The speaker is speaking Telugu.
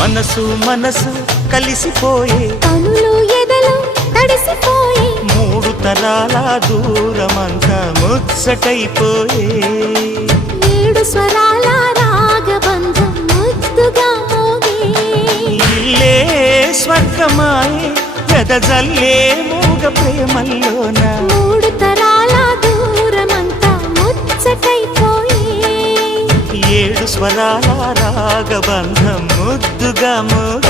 మనసు మనసు కలిసిపోయే కనులు ఎదలు తడిసిపోయే మూడు తరాల దూరమంతా ముచ్చటైపోయే ఏడు స్వరాల రాగబంధం ముద్దుగా మోగే ఇల్లే స్వర్గమాయే ఎదజల్లే మూగ ప్రేమల్లోన మూడు తరాల దూరమంతా ముచ్చటైపోయే ఏడు స్వరాల రాగబంధం ముద్దుగా మోగే